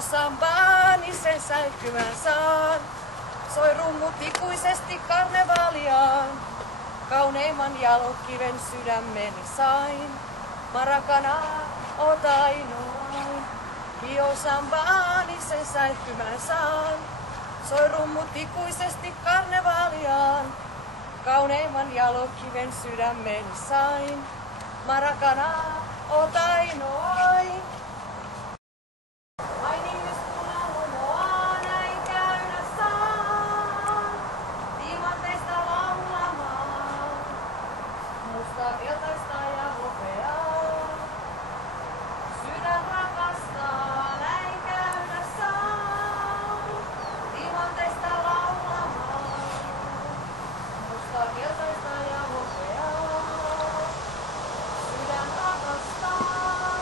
Kiosambaan, niin sen säikkymään saan. Soi rummut ikuisesti karnevaliaan. Kauneimman jalokiven sydämeni sain. Marakana oot ainoin. Kiosambaan, niin sen säikkymään saan. Soi rummut ikuisesti karnevaliaan. Kauneimman jalokiven sydämeni sain. Marakana oot ainoin. Keltaista ja hopeaa. Sydän rakastaa, näin käydä saan. Timanteista laulamaan. Mustaa, keltaista ja hopeaa. Sydän rakastaa.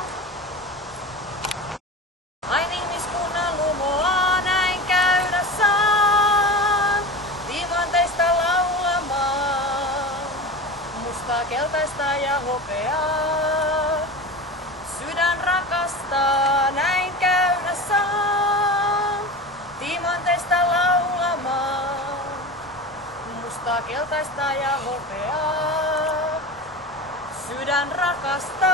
Ain ihmiskunnan lumoa, näin käydä saan. Timanteista laulamaan. Mustaa, keltaista ja hopeaa. Sydän rakastaa, näin käydä saan. Timanteista laulamaan. Mustaa, keltaista ja hopeaa. Sydän rakastaa.